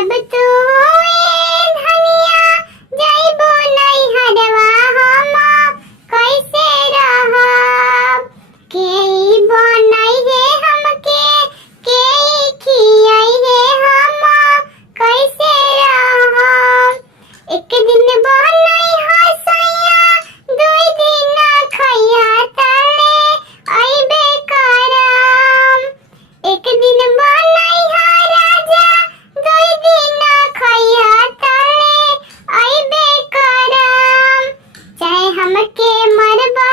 जब तू धनिया जइबो नहीं हरवा हम कैसे रहब के बनई है हमके के खियाई है हम कैसे रहब एक दिन बनई हसैया दुई दिन खैया तले अइबे करम एक दिन बनई राजा दुई दिन खैया तले अइबे करम चाहे हमके मरबा